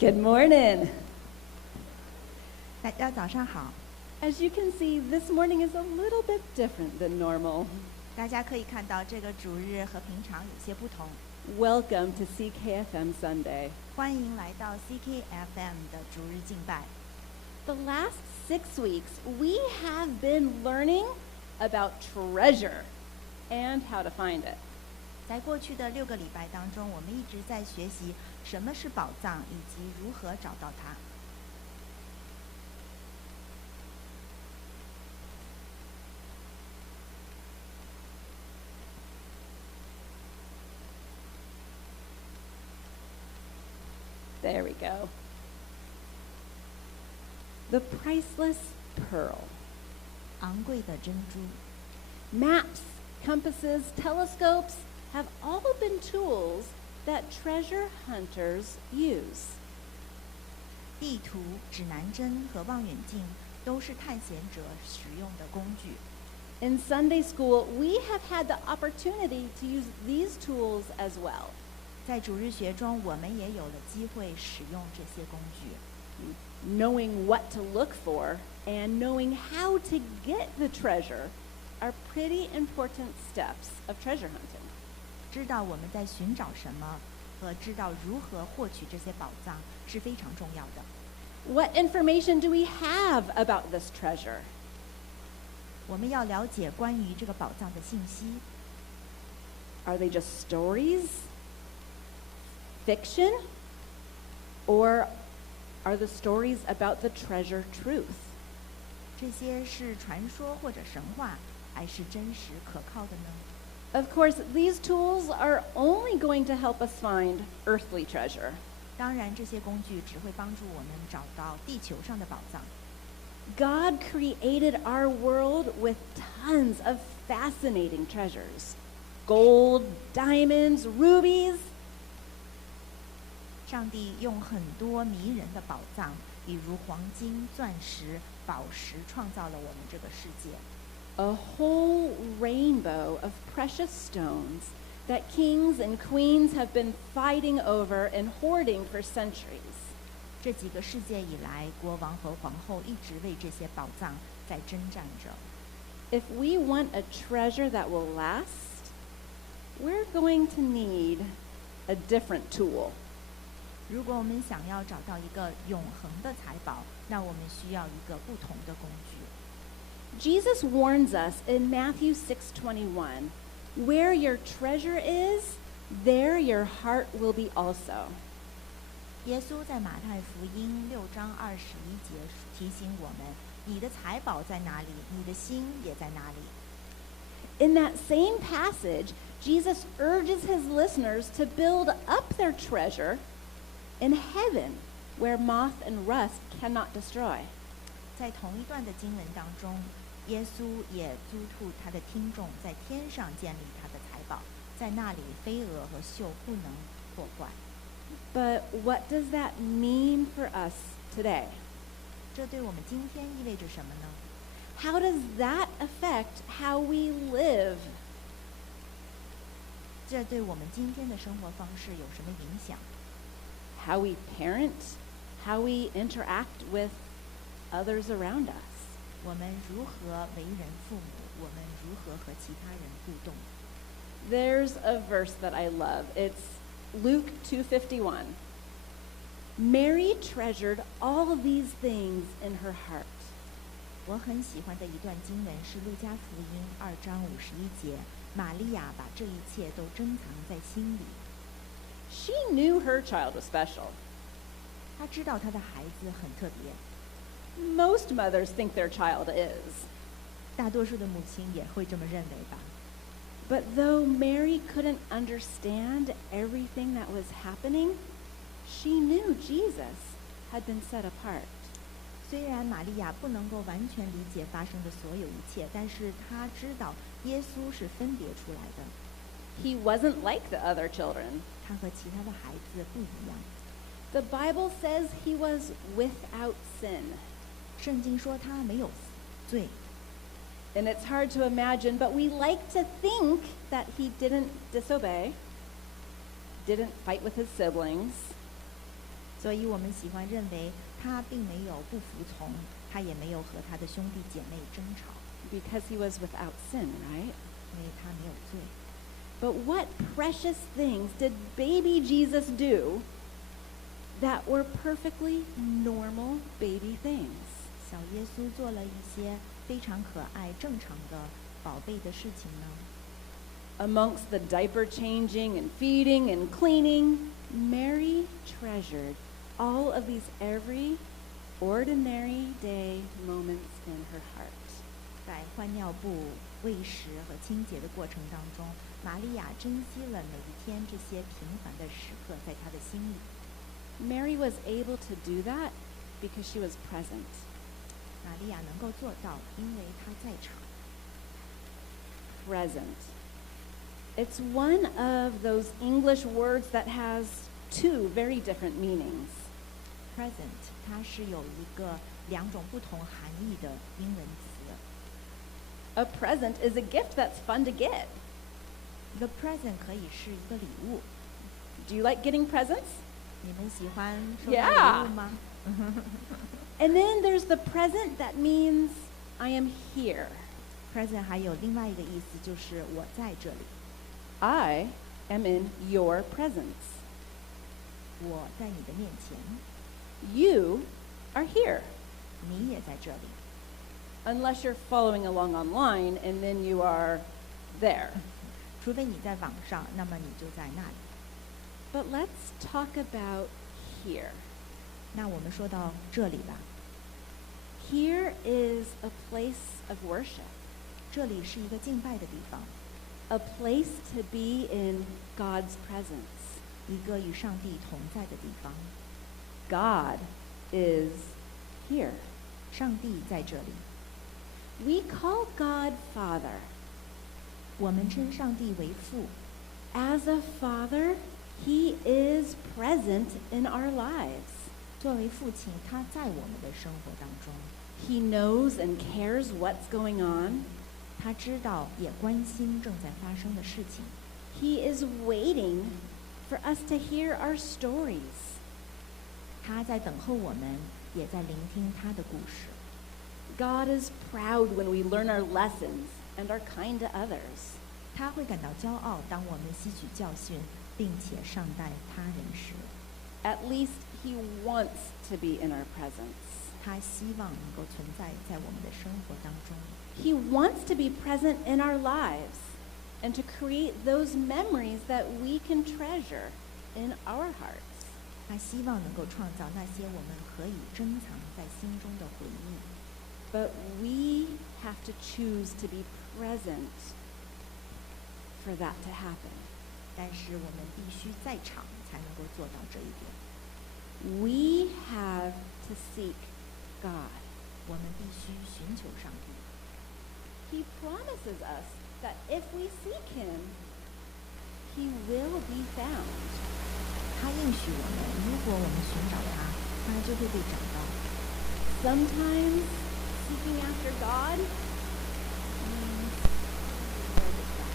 Good morning. 大家早上好。 As you can see, this morning is a little bit different than normal. 大家可以看到，这个主日和平常有些不同。 Welcome to CKFM Sunday. 欢迎来到 CKFM 的主日敬拜。 The last 6 weeks, we have been learning about treasure and how to find it. 在过去的6个礼拜当中，我们一直在学习什么是宝藏，以及如何找到它。 There we go. The priceless pearl. 昂贵的珍珠。 Maps, compasses, telescopes have all been tools that treasure hunters use. 地图、指南针和望远镜都是探险者使用的工具。 In Sunday school, we have had the opportunity to use these tools as well. 在主日学中，我们也有了机会使用这些工具。 Knowing what to look for and knowing how to get the treasure are pretty important steps of treasure hunting. 知道我们在寻找什么，和知道如何获取这些宝藏是非常重要的。 What information do we have about this treasure? 我们要了解关于这个宝藏的信息。 Are they just stories? Fiction? Or are the stories about the treasure truth? 这些是传说或者神话，还是真实可靠的呢？ Of course, these tools are only going to help us find earthly treasure. 当然，这些工具只会帮助我们找到地球上的宝藏。 God created our world with tons of fascinating treasures. Gold, diamonds, rubies. 上帝用很多迷人的宝藏，比如黄金、钻石、宝石，创造了我们这个世界。 A whole rainbow of precious stones that kings and queens have been fighting over and hoarding for centuries. 这几个世纪以来，国王和皇后一直为这些宝藏在征战着。 If we want a treasure that will last, we're going to need a different tool. 如果我们想要找到一个永恒的财宝，那我们需要一个不同的工具。 Jesus warns us in Matthew 6:21, "Where your treasure is, there your heart will be also." 耶稣在马太福音6章21节提醒我们：你的财宝在哪里，你的心也在哪里。 In that same passage, Jesus urges his listeners to build up their treasure in heaven, where moth and rust cannot destroy. 在同一段的经文当中，耶稣也嘱咐他的听众在天上建立他的财宝，在那里飞蛾和锈不能破坏。 But what does that mean for us today? 这对我们今天意味着什么呢？ How does that affect how we live? 这对我们今天的生活方式有什么影响？ How we parent? How we interact with others around us? 我们如何为人父母？我们如何和其他人互动？ There's a verse that I love. It's Luke 2:51. Mary treasured all these things in her heart. 我很喜欢的一段经文是路加福音2章51节，玛利亚把这一切都珍藏在心里。 She knew her child was special. 她知道她的孩子很特别， Most mothers think their child is. 大多数的母亲也会这么认为吧。 But though Mary couldn't understand everything that was happening, she knew Jesus had been set apart. 虽然玛利亚不能够完全理解发生的所有一切，但是她知道耶稣是分别出来的， He wasn't like the other children. 他和其他的孩子不一样。 The Bible says he was without sin. 圣经说他没有罪， And it's hard to imagine, but we like to think that he didn't disobey, didn't fight with his siblings, 所以我们喜欢认为他并没有不服从，他也没有和他的兄弟姐妹争吵， because he was without sin, right? 因为他没有罪。 But what precious things did baby Jesus do that were perfectly normal baby things? 小耶稣做了一些非常可爱、正常的宝贝的事情呢。 Amongst the diaper changing and feeding and cleaning, Mary treasured all of these every ordinary day moments in her heart. 在换尿布、喂食和清洁的过程当中，玛利亚珍惜了每一天这些平凡的时刻，在她的心里。 Mary was able to do that because she was present. 玛利亚能够做到，因为她在场。 Present. It's one of those English words that has two very different meanings. Present， 它是有两种不同含义的英文词。 A present is a gift that's fun to get. 一个 present 可以是一个礼物。 Do you like getting presents? 你们喜欢收到 Yeah. 礼物吗？ And then there's the present that means I am here. Present 还有另外一个意思，就是我在这里， I am in your presence. 我在你的面前， You are here. 你也在这里。 Unless you're following along online and then you are there. 除非你在网上，那么你就在那里。 But let's talk about here. 那我们说到这里吧， Here is a place of worship, 这里是一个敬拜的地方， a place to be in God's presence. 一个与上帝同在的地方。 God is here. 上帝在这里， We call God Father. 我们称上帝为父。 As a father, he is present in our lives. 作为父亲，他在我们的生活当中， He knows and cares what's going on. 他知道也关心正在发生的事情。 He is waiting for us to hear our stories. 他在等候我们，也在聆听他的故事。 God is proud when we learn our lessons and are kind to others. 他会感到骄傲，当我们吸取教训，并且善待他人时。 At least he wants to be in our presence. 他希望能够存在在我们的生活当中。 He wants to be present in our lives and to create those memories that we can treasure in our hearts. 他希望能够创造那些我们可以珍藏在心中的回忆。 But we have to choose to be present for that to happen. 但是我们必须在场才能够做到这一点。 We have to seek God. 我们必须寻求上帝。 He promises us that if we seek him, he will be found. 他应许我们，如果我们寻找他，他就会被找到。 Sometimes seeking after God means where is that?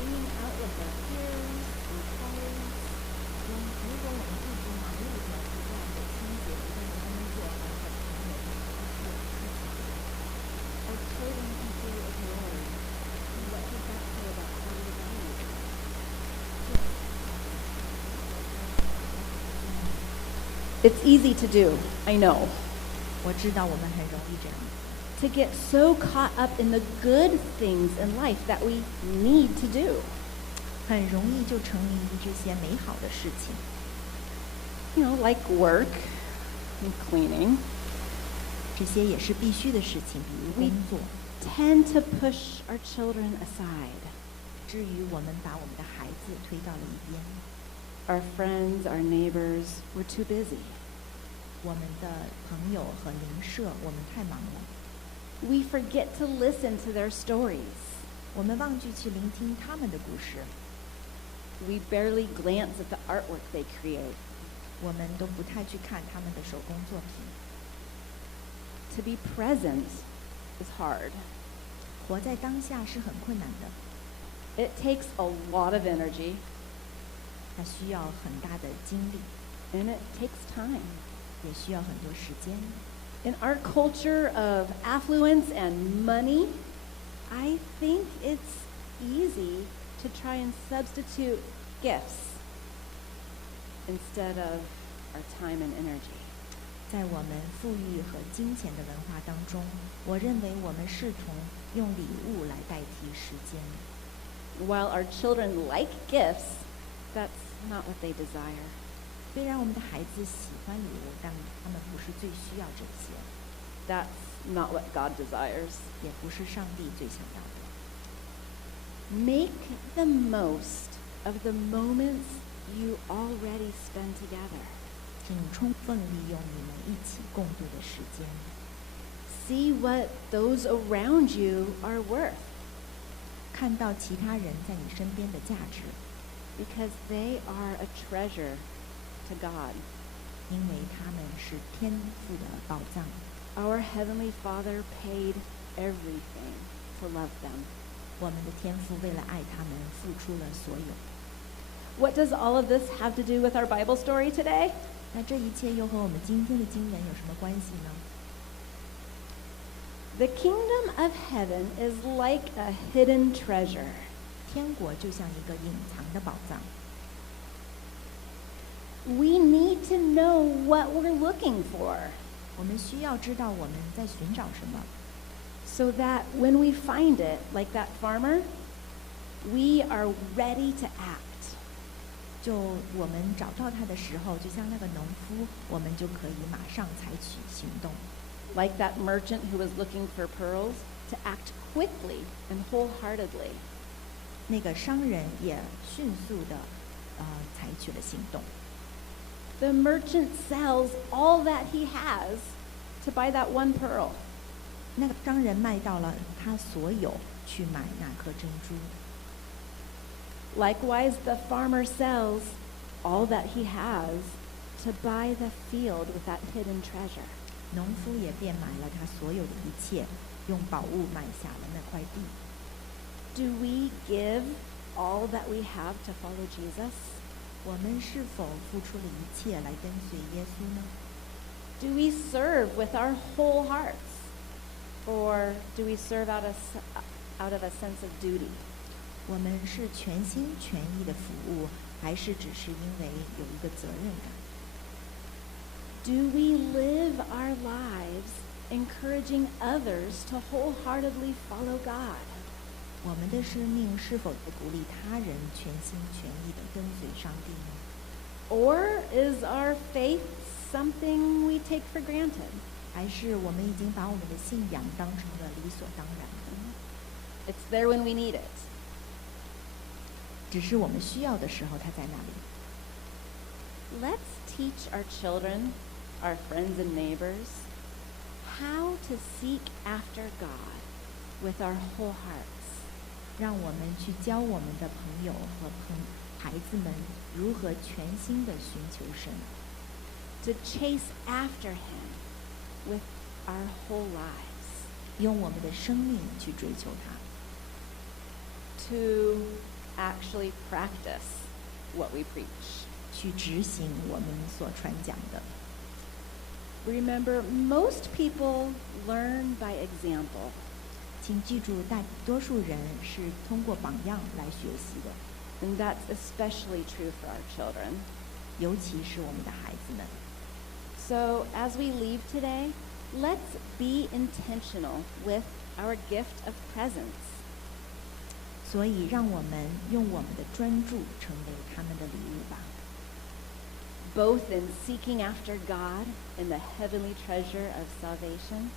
Hanging out with our peers and colleagues, 如果我们不足忙碌的不断的清洁不断的工作和和朋友们做事情， or quoting people of Lord. What does that say about how we value God? It's easy to do, I know, 我知道我们很容易这样， to get so caught up in the good things in life that we need to do. 很容易就沉迷于这些美好的事情， You know, like work and cleaning. 这些也是必须的事情，比如工作。 Tend to push our children aside. 至于我们把我们的孩子推到了一边， our friends, our neighbors, we're too busy. 我们的朋友和邻舍，我们太忙了， We forget to listen to their stories. 我们忘记去聆听他们的故事， We barely glance at the artwork they create. 我们都不太去看他们的手工作品。 To be present is hard. 活在当下是很困难的， It takes a lot of energy, 它需要很大的精力， and it takes time. 也需要很多时间。 In our culture of affluence and money, I think it's easy to try and substitute gifts instead of our time and energy. 在我们富裕和金钱的文化当中，我认为我们视同用礼物来代替时间。 While our children like gifts, that's not what they desire. 虽然我们的孩子喜欢礼物，但他们不是最需要这些， That's not what God desires. 也不是上帝最想要的。 Make the most of the moments you already spend together. 请充分利用你们一起共度的时间， See what those around you are worth, 看到其他人在你身边的价值， because they are a treasure to God. 因为他们是天赋的宝藏。 Our Heavenly Father paid everything to love them. 我们的天父为了爱他们，付出了所有。 What does all of this have to do with our Bible story today? 那这一切又和我们今天的经文有什么关系呢？ The kingdom of heaven is like a hidden treasure. 天国就像一个隐藏的宝藏， We need to know what we're looking for, 我们需要知道我们在寻找什么， so that when we find it, like that farmer, we are ready to act. 就我们找到它的时候，就像那个农夫，我们就可以马上采取行动。 Like that merchant who was looking for pearls, to act quickly and wholeheartedly. 那个商人也迅速的采取了行动。 The merchant sells all that he has to buy that one pearl. 那个商人卖到了他所有去买那颗珍珠。 Likewise, the farmer sells all that he has to buy the field with that hidden treasure. 农夫也变买了他所有的一切，用宝物买下了那块地。 Do we give all that we have to follow Jesus? 我们是否付出了一切来跟随耶稣呢？ Do we serve with our whole hearts? Or do we serve out of a sense of duty? 我们是全心全意的服务，还是只是因为有一个责任感？ Do we live our lives encouraging others to wholeheartedly follow God? 我们的生命是否在鼓励他人全心全意的跟随上帝呢？ Or is our faith something we take for granted? 还是我们已经把我们的信仰当成了理所当然的？ It's there when we need it. 只是我们需要的时候，它在那里。 Let's teach our children, our friends and neighbors, how to seek after God with our whole hearts. 让我们去教我们的朋友和孩子们如何全心的寻求神， To chase after Him with our whole lives. 用我们的生命去追求他， To actually practice what we preach. 去执行我们所传讲的。 Remember, most people learn by example. 请记住，大多数人是通过榜样来学习的， And that's especially true for our children. 尤其是我们的孩子们。 So as we leave today, let's be intentional with our gift of presence. 所以，让我们用我们的专注成为他们的礼物吧。 Both in seeking after God and the heavenly treasure of salvation,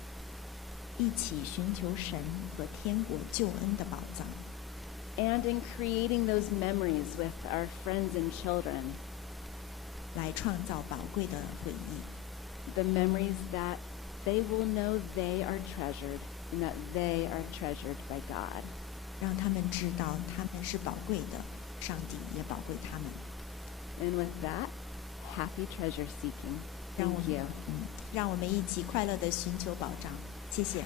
一起寻求神和天国救恩的宝藏， and in creating those memories with our friends and children 来创造宝贵的回忆。 The memories that they will know they are treasured and that they are treasured by God. 让他们知道他们是宝贵的，上帝也宝贵他们。 And with that, happy treasure seeking. 让我 Thank 们 you. 让我们一起快乐的寻求宝藏。谢谢。